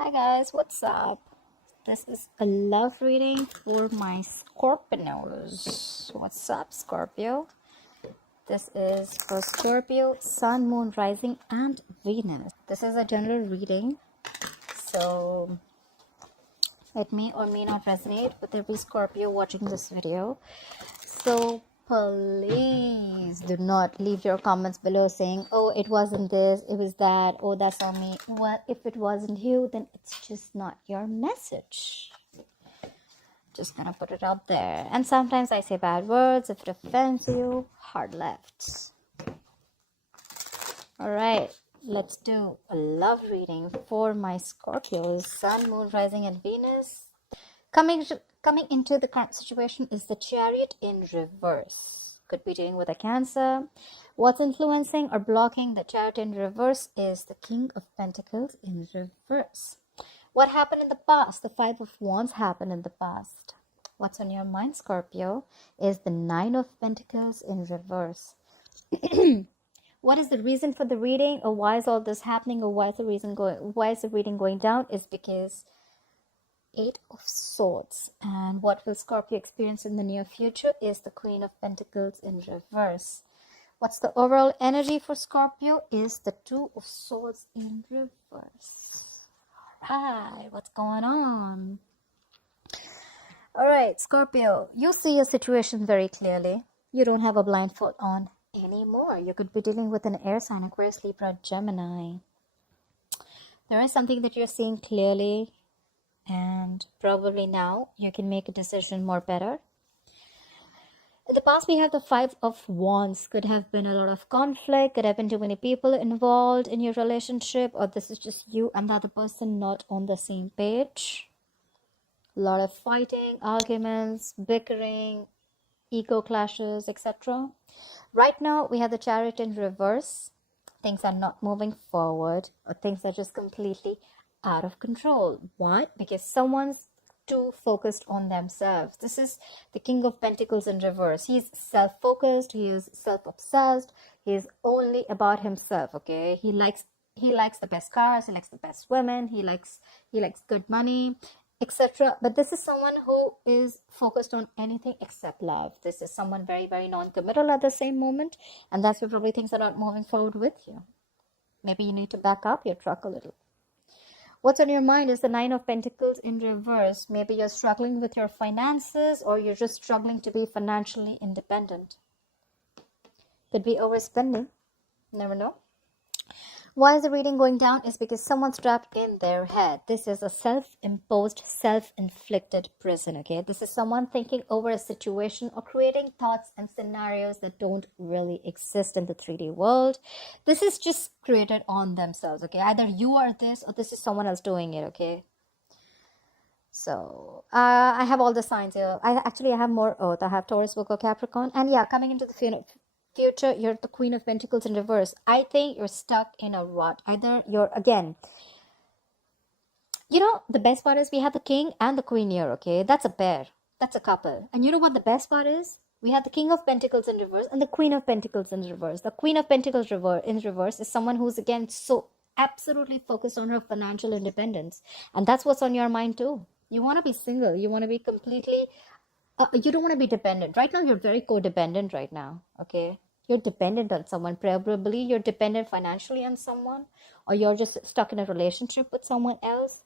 Hi guys, what's up? This is a love reading for my Scorpios. What's up, Scorpio? This is for Scorpio, Sun, Moon, Rising, and Venus. This is a general reading, so it may or may not resonate with every Scorpio watching this video. So please do not leave your comments below saying, oh, it wasn't this, it was that, oh, that's on me. Well, if it wasn't you, then it's just not your message. Just gonna put it out there. And sometimes I say bad words. If it offends you, hard left. All right, let's do a love reading for my Scorpios, Sun, Moon, Rising, and Venus. Coming into the current situation is the Chariot in reverse. Could be dealing with a Cancer. What's influencing or blocking the Chariot in reverse is the King of Pentacles in reverse. What happened in the past? The Five of Wands happened in the past. What's on your mind, Scorpio, is the Nine of Pentacles in reverse. What is the reason for the reading, or why is all this happening, or why is the reading going down? Is because Eight of Swords, and what will Scorpio experience in the near future is the Queen of Pentacles in reverse. What's the overall energy for Scorpio is the Two of Swords in reverse. Alright, what's going on? Alright, Scorpio, you see your situation very clearly. You don't have a blindfold on anymore. You could be dealing with an air sign, Aquarius, Libra, Gemini. There is something that you're seeing clearly, and probably now you can make a decision more better. In the past, we have the Five of Wands. Could have been a lot of conflict, could have been too many people involved in your relationship, or this is just you and the other person not on the same page. A lot of fighting, arguments, bickering, ego clashes, etc. Right now, we have the Chariot in reverse. Things are not moving forward, or things are just completely out of control. Why? Because someone's too focused on themselves. This is the King of Pentacles in reverse. He's self-focused, he is self-obsessed, he is only about himself. Okay, he likes the best cars, he likes the best women, he likes good money, etc. But this is someone who is focused on anything except love. This is someone very, very non-committal at the same moment, and that's why probably things are not moving forward with you. Maybe you need to back up your truck a little. What's on your mind is the Nine of Pentacles in reverse. Maybe you're struggling with your finances, or you're just struggling to be financially independent. Could be overspending. Never know. Why is the reading going down? Is because someone's trapped in their head. This is a self-imposed, self-inflicted prison, okay? This is someone thinking over a situation or creating thoughts and scenarios that don't really exist in the 3D world. This is just created on themselves, okay? Either you are this, or this is someone else doing it, okay? So, I have all the signs here. I have more Earth. I have Taurus, Virgo, Capricorn. And yeah, coming into the future, you're the Queen of Pentacles in reverse. I think you're stuck in a rut. Either you're, again, you know, the best part is we have the King and the Queen here, okay? That's a pair. That's a couple. And you know what the best part is? We have the King of Pentacles in reverse and the Queen of Pentacles in reverse. The Queen of Pentacles in reverse is someone who's, again, so absolutely focused on her financial independence. And that's what's on your mind too. You want to be single. You want to be completely... you don't want to be dependent. Right now, you're very codependent right now, okay? You're dependent on someone. Probably you're dependent financially on someone, or you're just stuck in a relationship with someone else.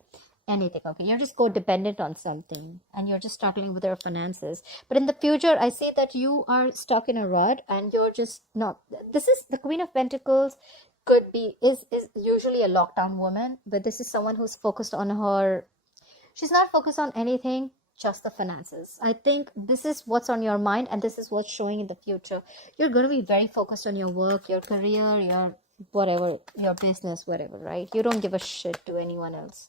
Anything, okay? You're just codependent on something, and you're just struggling with your finances. But in the future, I see that you are stuck in a rut, and you're just not... This is the Queen of Pentacles. Is usually a lockdown woman, but this is someone who's focused on her... She's not focused on anything, just the finances. I think this is what's on your mind, and this is what's showing in the future. You're going to be very focused on your work, your career, your whatever, your business, whatever, right? You don't give a shit to anyone else.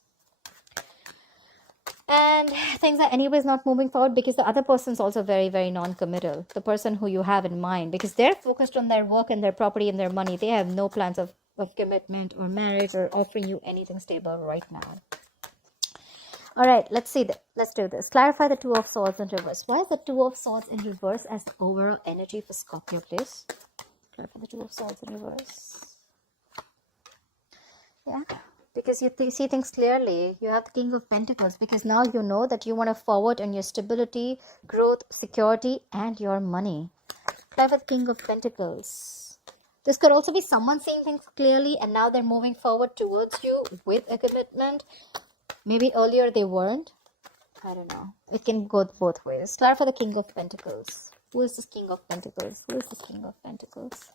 And things are anyways not moving forward because the other person's also very, very non-committal. The person who you have in mind, because they're focused on their work and their property and their money. They have no plans of commitment or marriage or offering you anything stable right now. All right, let's see that. Let's do this. Clarify the Two of Swords in reverse. Why is the Two of Swords in reverse as the overall energy for Scorpio, please? Clarify the Two of Swords in reverse. Yeah. because you see things clearly. You have the King of Pentacles because now you know that you want to forward on your stability, growth, security, and your money. Play with King of Pentacles. This could also be someone seeing things clearly and now they're moving forward towards you with a commitment. Maybe earlier they weren't. I don't know. It can go both ways. Clear for the King of Pentacles. Who is this King of Pentacles? Who is this King of Pentacles?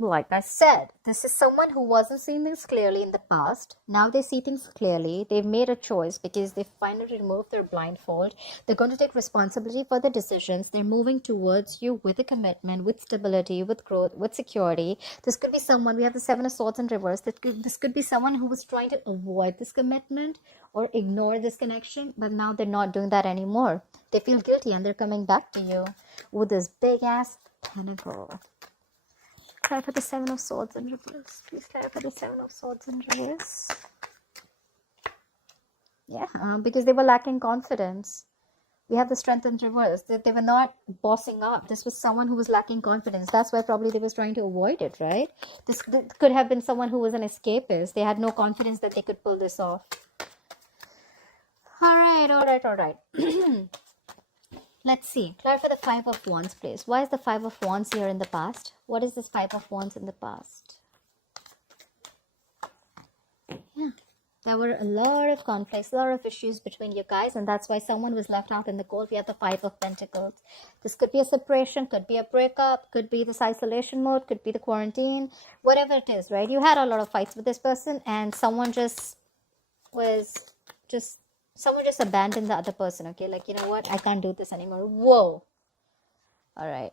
Like I said, this is someone who wasn't seeing things clearly in the past. Now they see things clearly. They've made a choice because they finally removed their blindfold. They're going to take responsibility for their decisions. They're moving towards you with a commitment, with stability, with growth, with security. This could be someone, we have the Seven of Swords in reverse. This could be someone who was trying to avoid this commitment or ignore this connection, but now they're not doing that anymore. They feel guilty and they're coming back to you with this big ass pentacle. Clarify the Seven of Swords in reverse. Please clarify the Seven of Swords in reverse. Yeah, because they were lacking confidence. We have the Strength in reverse. They were not bossing up. This was someone who was lacking confidence. That's why probably they was trying to avoid it, right? This could have been someone who was an escapist. They had no confidence that they could pull this off. All right. Let's see. Clarify the Five of Wands, please. Why is the Five of Wands here in the past? What is this Five of Wands in the past? Yeah. There were a lot of conflicts, a lot of issues between you guys, and that's why someone was left out in the cold. We have the Five of Pentacles. This could be a separation, could be a breakup, could be this isolation mode, could be the quarantine, whatever it is, right? You had a lot of fights with this person, and someone just abandoned the other person, okay? Like, you know what? I can't do this anymore. Whoa. All right.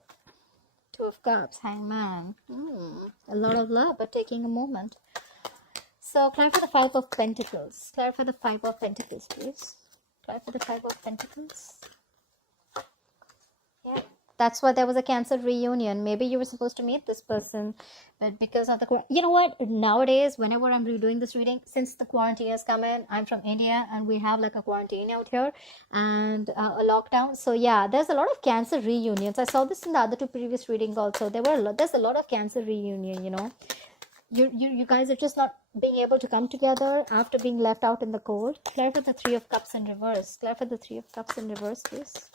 Two of Cups, Hangman. A lot of love, but taking a moment. So, clarify the Five of Pentacles. Clarify the Five of Pentacles, please. Clarify the Five of Pentacles. Yeah. That's why there was a Cancer reunion. Maybe you were supposed to meet this person, but because of the... You know what? Nowadays, whenever I'm redoing this reading, since the quarantine has come in, I'm from India, and we have like a quarantine out here, and a lockdown. So yeah, there's a lot of Cancer reunions. I saw this in the other two previous readings also. There's a lot of Cancer reunion, you know. You guys are just not being able to come together after being left out in the cold. Clarify the Three of Cups in reverse. Clarify the Three of Cups in reverse, please.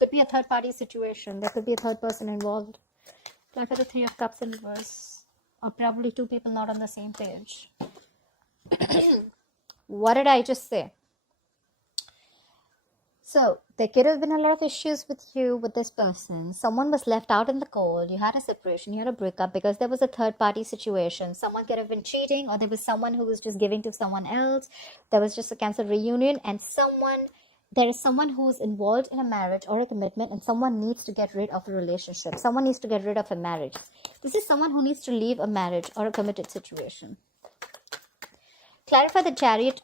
Could be a third party situation. There could be a third person involved. Clarify the Three of Cups in reverse. Or probably two people not on the same page. What did I just say? So, there could have been a lot of issues with you, with this person. Someone was left out in the cold. You had a separation, you had a breakup because there was a third party situation. Someone could have been cheating, or there was someone who was just giving to someone else. There was just a Cancer reunion, and there is someone who's involved in a marriage or a commitment, and someone needs to get rid of a relationship. Someone needs to get rid of a marriage. This is someone who needs to leave a marriage or a committed situation. Clarify the Chariot.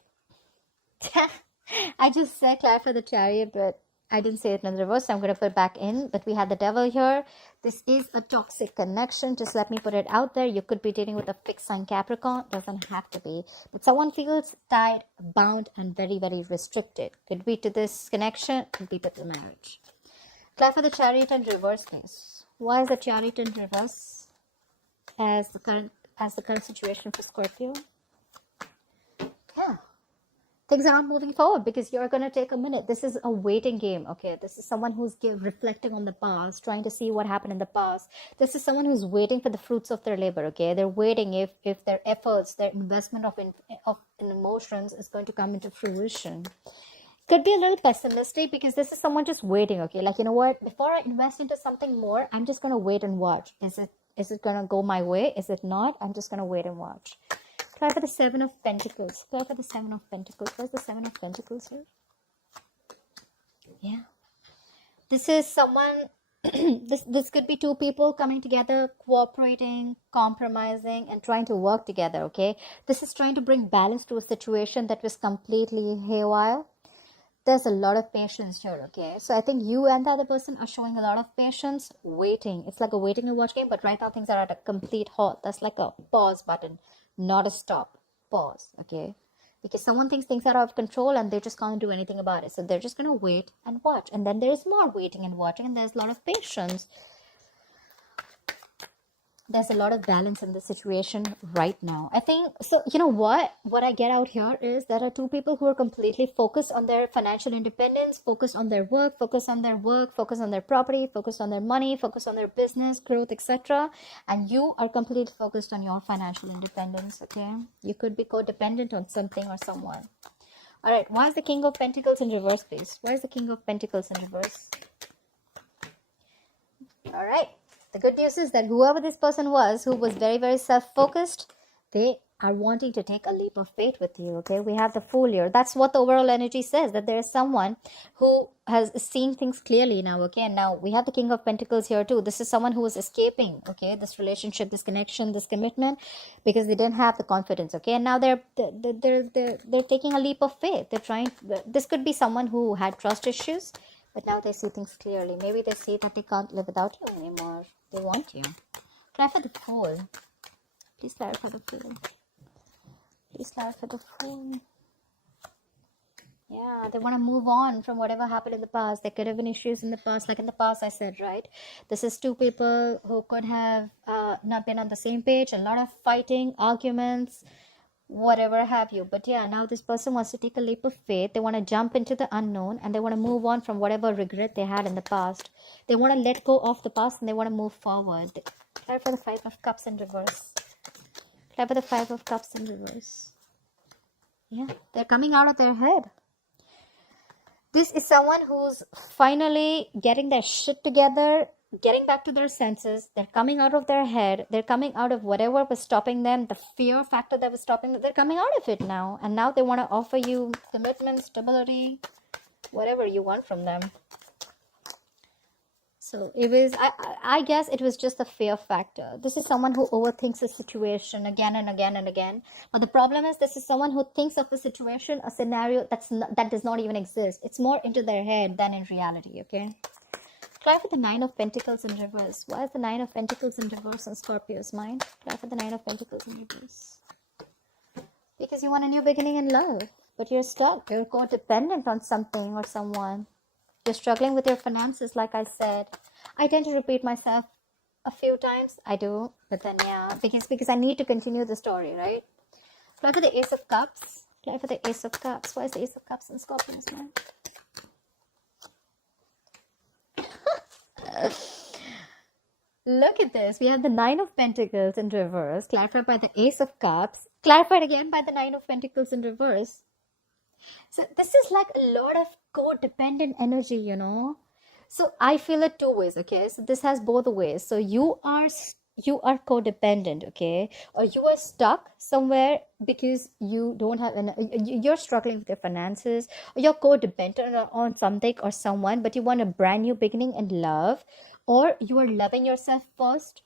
I just said clarify the Chariot, but I didn't say it in the reverse, so I'm going to put it back in. But we had the Devil here. This is a toxic connection. Just let me put it out there. You could be dealing with a fixed sign Capricorn. Doesn't have to be. But someone feels tied, bound, and very, very restricted. Could be to this connection. Could be to the marriage. Clarify the Chariot in reverse, please. Why is the Chariot in reverse as the current situation for Scorpio? Yeah. Things are not moving forward because you're going to take a minute. This is a waiting game, okay? This is someone who's reflecting on the past, trying to see what happened in the past. This is someone who's waiting for the fruits of their labor, okay? They're waiting if their efforts, their investment in emotions is going to come into fruition. Could be a little pessimistic because this is someone just waiting, okay? Like, you know what? Before I invest into something more, I'm just going to wait and watch. Is it going to go my way? Is it not? I'm just going to wait and watch. Clarify the Seven of Pentacles. Clarify the Seven of Pentacles. Where's the Seven of Pentacles here? Yeah. This is someone... this could be two people coming together, cooperating, compromising, and trying to work together, okay? This is trying to bring balance to a situation that was completely haywire. There's a lot of patience here, okay? So I think you and the other person are showing a lot of patience, waiting. It's like a waiting and watch game, but right now things are at a complete halt. That's like a pause button. Not a stop. Pause, okay? Because someone thinks things are out of control and they just can't do anything about it. So they're just going to wait and watch. And then there's more waiting and watching and there's a lot of patience. There's a lot of balance in the situation right now. I think so. You know what I get out here is there are two people who are completely focused on their financial independence, focused on their work, focused on their property, focused on their money, focused on their business growth, etc. And you are completely focused on your financial independence. Okay, you could be codependent on something or someone. All right, why is the King of Pentacles in reverse, please? Why is the King of Pentacles in reverse? All right. The good news is that whoever this person was, who was very, very self-focused, they are wanting to take a leap of faith with you, okay? We have the Fool here. That's what the overall energy says, that there is someone who has seen things clearly now, okay? And now we have the King of Pentacles here too. This is someone who was escaping, okay? This relationship, this connection, this commitment, because they didn't have the confidence, okay? And now they're taking a leap of faith. They're trying. This could be someone who had trust issues, but now they see things clearly. Maybe they see that they can't live without you anymore. They want you. Clarify the Fool. Please clarify the Fool. Please clarify the Fool. Yeah, they want to move on from whatever happened in the past. There could have been issues in the past. Like in the past, I said, right? This is two people who could have not been on the same page. A lot of fighting, arguments, whatever have you. But yeah, now this person wants to take a leap of faith. They want to jump into the unknown, and they want to move on from whatever regret they had in the past. They want to let go of the past, and they want to move forward. Clarify the Five of Cups in reverse. Clarify the Five of Cups in reverse. Yeah, they're coming out of their head. This is someone who's finally getting their shit together, getting back to their senses. They're coming out of their head. They're coming out of whatever was stopping them, the fear factor that was stopping them. They're coming out of it now. And now they want to offer you commitment, stability, whatever you want from them. So it was, I guess it was just the fear factor. This is someone who overthinks the situation again and again and again. But the problem is, this is someone who thinks of a situation, a scenario that does not even exist. It's more into their head than in reality, okay? Try for the Nine of Pentacles in reverse. Why is the Nine of Pentacles in reverse in Scorpio's mind? Try for the Nine of Pentacles in reverse. Because you want a new beginning in love, but you're stuck. You're codependent on something or someone. You're struggling with your finances, like I said. I tend to repeat myself a few times. I do, but then yeah, because I need to continue the story, right? Try for the Ace of Cups. Try for the Ace of Cups. Why is the Ace of Cups in Scorpio's mind? Look at this. We have the Nine of Pentacles in reverse, clarified by the Ace of Cups, clarified again by the Nine of Pentacles in reverse. So this is like a lot of codependent energy, you know. So I feel it two ways, okay? So this has both ways. So you are codependent, okay? Or you are stuck somewhere because you don't have you're struggling with your finances, or you're codependent on something or someone, but you want a brand new beginning in love, or you are loving yourself first.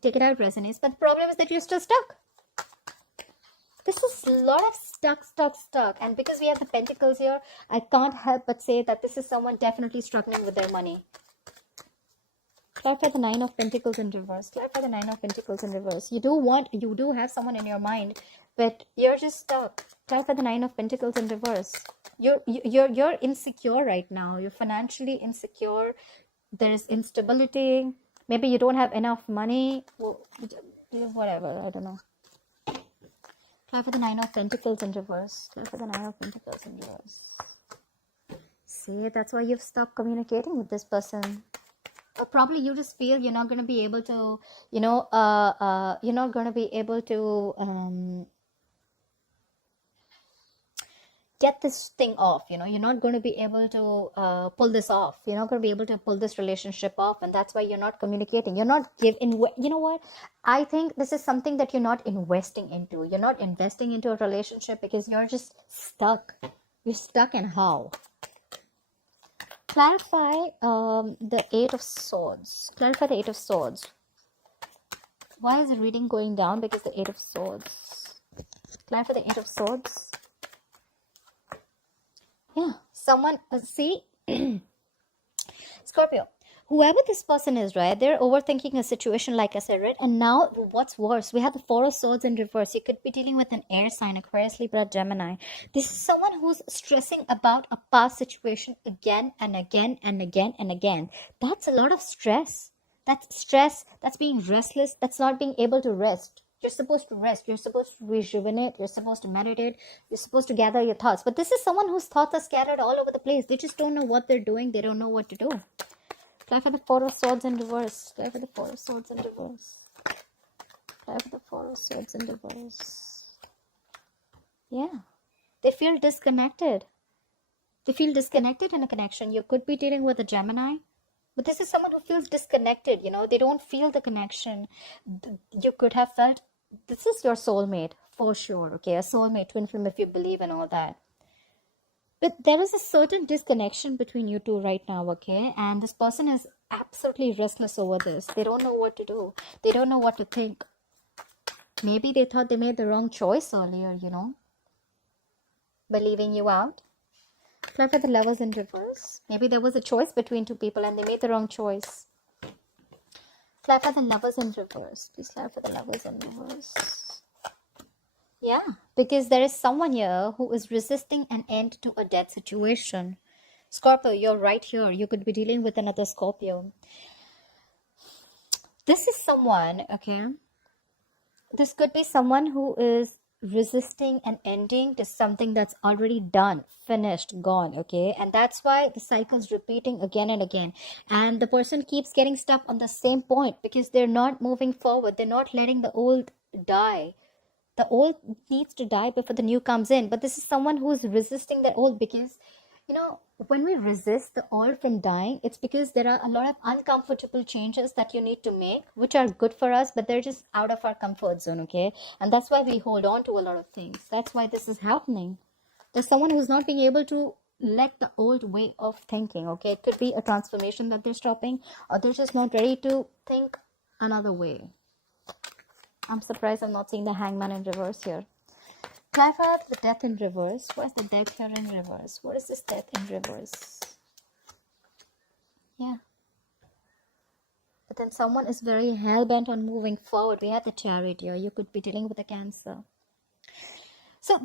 Take it out, resonates. But the problem is that you're still stuck. This is a lot of stuck. And because we have the Pentacles here, I can't help but say that this is someone definitely struggling with their money. Clarify the Nine of Pentacles in reverse. Clarify the Nine of Pentacles in reverse. You do have someone in your mind, but you're just stuck. Clarify the Nine of Pentacles in reverse. You're insecure right now. You're financially insecure. There's instability. Maybe you don't have enough money. Well, whatever, I don't know. Try for the Nine of Pentacles in reverse. Try for the Nine of Pentacles in reverse. See, that's why you've stopped communicating with this person. Or probably you just feel you're not going to be able to, you're not going to be able to get this thing off, you know. You're not going to be able to pull this off. You're not going to be able to pull this relationship off, and that's why you're not communicating. You're not you know what? I think this is something that you're not investing into. You're not investing into a relationship because you're just stuck. You're stuck in how? Clarify the Eight of Swords. Clarify the Eight of Swords. Why is the reading going down? Because the Eight of Swords. Clarify the Eight of Swords. Yeah, someone, see, Scorpio, whoever this person is, right, they're overthinking a situation, like I said, right? And now, what's worse, we have the Four of Swords in reverse. You could be dealing with an air sign, Aquarius, Libra, Gemini. This is someone who's stressing about a past situation again and again and again and again. That's a lot of stress. That's stress, that's being restless, that's not being able to rest. You're supposed to rest, you're supposed to rejuvenate, you're supposed to meditate, you're supposed to gather your thoughts. But this is someone whose thoughts are scattered all over the place. They just don't know what they're doing. They don't know what to do. Apply for the Four of Swords in reverse. Apply for the Four of Swords in reverse. Apply for the Four of Swords in reverse. Yeah. They feel disconnected. They feel disconnected in a connection. You could be dealing with a Gemini. But this is someone who feels disconnected, you know. They don't feel the connection. You could have felt, this is your soulmate, for sure, okay? A soulmate, twin flame, if you believe in all that. But there is a certain disconnection between you two right now, okay? And this person is absolutely restless over this. They don't know what to do. They don't know what to think. Maybe they thought they made the wrong choice earlier, you know, by leaving you out. Apply for the Lovers in reverse. Maybe there was a choice between two people and they made the wrong choice. Apply for the Lovers in reverse. Please apply for the Lovers in reverse. Yeah, because there is someone here who is resisting an end to a dead situation. Scorpio, you're right here. You could be dealing with another Scorpio. This is someone, okay? This could be someone who is resisting an ending to something that's already done, finished, gone, okay? And that's why the cycle's repeating again and again. And the person keeps getting stuck on the same point because they're not moving forward. They're not letting the old die. The old needs to die before the new comes in. But this is someone who's resisting the old because, you know, when we resist the old from dying, it's because there are a lot of uncomfortable changes that you need to make, which are good for us, but they're just out of our comfort zone, okay? And that's why we hold on to a lot of things. That's why this is happening. There's someone who's not being able to let the old way of thinking, okay? It could be a transformation that they're stopping, or they're just not ready to think another way. I'm surprised I'm not seeing the Hangman in reverse here. Apply for the Death in reverse. What is the Death here in reverse? What is this Death in reverse? Yeah. But then someone is very hell-bent on moving forward. We have the Chariot here. You could be dealing with a Cancer. So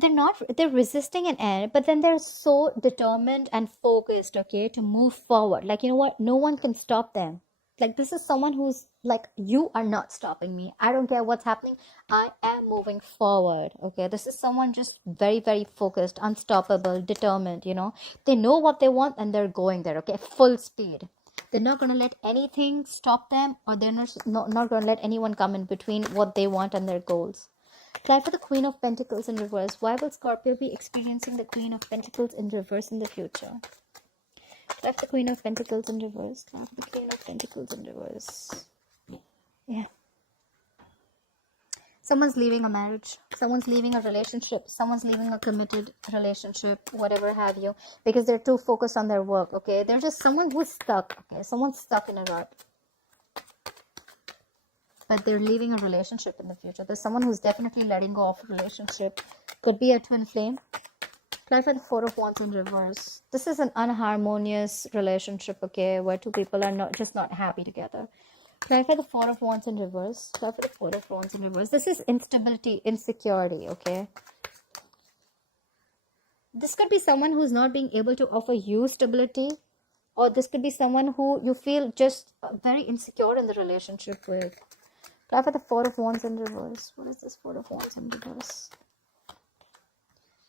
they're resisting an end, but then they're so determined and focused, okay, to move forward. Like, you know what? No one can stop them. Like, this is someone who's like, you are not stopping me. I don't care what's happening. I am moving forward, okay? This is someone just very, very focused, unstoppable, determined, you know? They know what they want and they're going there, okay? Full speed. They're not going to let anything stop them, or they're not going to let anyone come in between what they want and their goals. Apply for the Queen of Pentacles in reverse. Why will Scorpio be experiencing the Queen of Pentacles in reverse in the future? Apply for the Queen of Pentacles in reverse. Apply for the Queen of Pentacles in reverse. Yeah. Someone's leaving a marriage. Someone's leaving a relationship. Someone's leaving a committed relationship, whatever have you, because they're too focused on their work, okay? They're just someone who's stuck, okay? Someone's stuck in a rut. But they're leaving a relationship in the future. There's someone who's definitely letting go of a relationship. Could be a twin flame. Apply for the Four of Wands in reverse. This is an unharmonious relationship, okay, where two people are not happy together. Apply for the Four of Wands in reverse. Apply for the Four of Wands in reverse. This is instability, insecurity, okay? This could be someone who's not being able to offer you stability, or this could be someone who you feel just very insecure in the relationship with. Apply for the Four of Wands in reverse. What is this Four of Wands in reverse?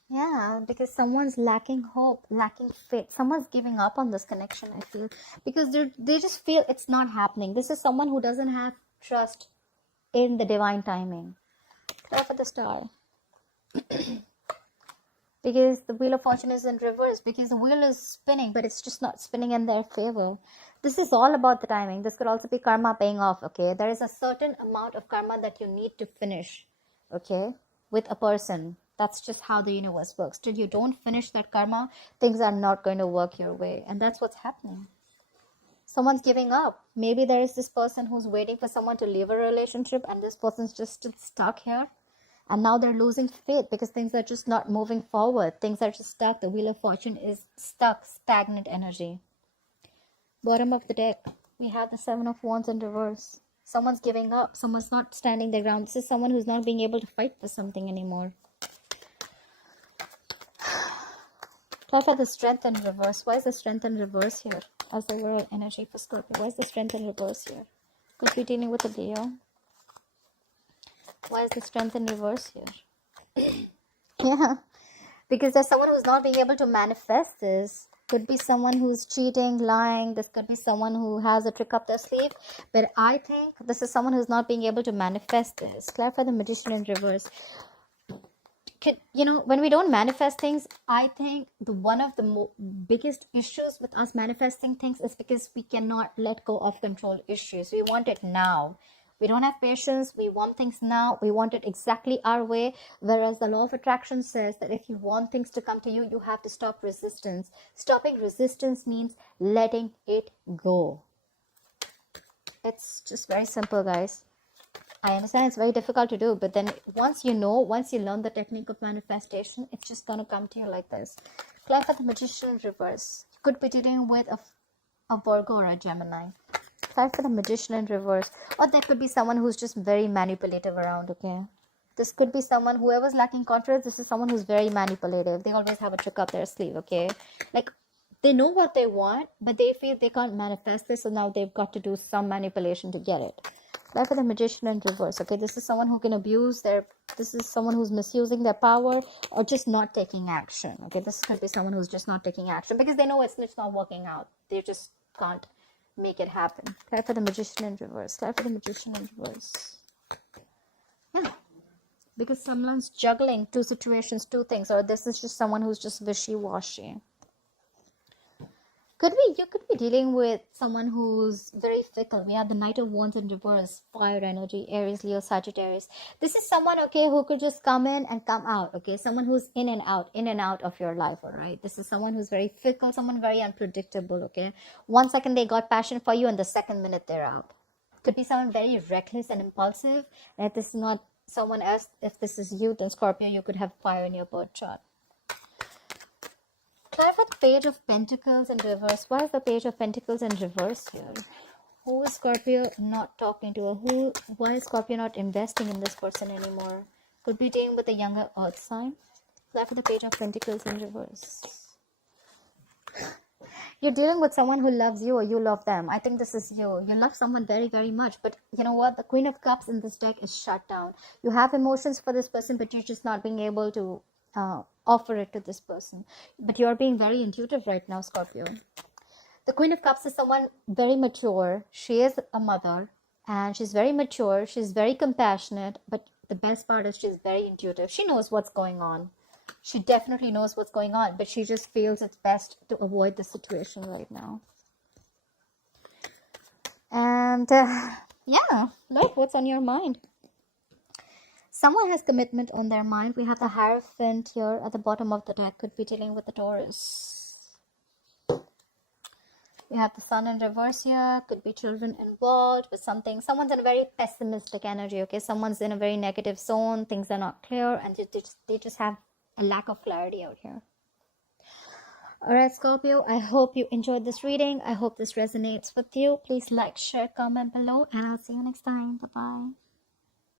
Yeah, because someone's lacking hope, lacking faith. Someone's giving up on this connection, I feel. Because they just feel it's not happening. This is someone who doesn't have trust in the divine timing. Apply for the Star. Because the Wheel of Fortune is in reverse. Because the wheel is spinning, but it's just not spinning in their favor. This is all about the timing. This could also be karma paying off, okay? There is a certain amount of karma that you need to finish, okay, with a person. That's just how the universe works. Till you don't finish that karma, things are not going to work your way. And that's what's happening. Someone's giving up. Maybe there is this person who's waiting for someone to leave a relationship, and this person's just stuck here. And now they're losing faith because things are just not moving forward. Things are just stuck. The Wheel of Fortune is stuck, stagnant energy. Bottom of the deck, we have the Seven of Wands in reverse. Someone's giving up. Someone's not standing their ground. This is someone who's not being able to fight for something anymore. Apply for the Strength in reverse. Why is the Strength in reverse here? As the overall energy for Scorpio. Why is the Strength in reverse here? Could be dealing with a Leo. Why is the Strength in reverse here? Yeah, because there's someone who's not being able to manifest this. Could be someone who's cheating, lying. This could be someone who has a trick up their sleeve. But I think this is someone who's not being able to manifest this. Clarify the Magician in reverse. When we don't manifest things, I think one of the biggest issues with us manifesting things is because we cannot let go of control issues. We want it now. We don't have patience. We want things now. We want it exactly our way. Whereas the law of attraction says that if you want things to come to you, you have to stop resistance. Stopping resistance means letting it go. It's just very simple, guys. I understand it's very difficult to do, but then once you learn the technique of manifestation, it's just going to come to you like this. Clarify the Magician in reverse. You could be dealing with a Virgo or a Gemini. Clarify the Magician in reverse. Or there could be someone who's just very manipulative around, okay? This could be someone, whoever's lacking confidence, this is someone who's very manipulative. They always have a trick up their sleeve, okay? Like, they know what they want, but they feel they can't manifest this, so now they've got to do some manipulation to get it. Clarify the Magician in reverse, okay? This is someone who can this is someone who's misusing their power or just not taking action, okay? This could be someone who's just not taking action because they know it's not working out. They just can't make it happen. Clarify the Magician in reverse. Clarify the Magician in reverse. Yeah. Because someone's juggling two situations, two things, or this is just someone who's just wishy-washy. You could be dealing with someone who's very fickle. We have the Knight of Wands in reverse, fire energy, Aries, Leo, Sagittarius. This is someone, okay, who could just come in and come out, okay? Someone who's in and out of your life, all right? This is someone who's very fickle, someone very unpredictable, okay? 1 second they got passion for you and the second minute they're out. Could be someone very reckless and impulsive. And if this is not someone else, if this is you, then Scorpio, you could have fire in your birth chart. Clarify the Page of Pentacles in reverse. Why is the Page of Pentacles in reverse here? Who is Scorpio not talking to? Why is Scorpio not investing in this person anymore? Could be dealing with a younger earth sign. Clarify the Page of Pentacles in reverse. You're dealing with someone who loves you or you love them. I think this is you. You love someone very, very much. But you know what? The Queen of Cups in this deck is shut down. You have emotions for this person, but you're just not being able to offer it to this person. But you're being very intuitive right now, Scorpio. The Queen of Cups is someone very mature. She is a mother and she's very mature. She's very compassionate. But the best part is she's very intuitive. She knows what's going on. She definitely knows what's going on, but she just feels it's best to avoid the situation right now. And yeah, love, what's on your mind? Someone has commitment on their mind. We have the Hierophant here at the bottom of the deck. Could be dealing with the Taurus. We have the Sun in reverse here. Could be children involved with something. Someone's in a very pessimistic energy, okay? Someone's in a very negative zone. Things are not clear and they just have a lack of clarity out here. Alright, Scorpio, I hope you enjoyed this reading. I hope this resonates with you. Please like, share, comment below, and I'll see you next time. Bye-bye.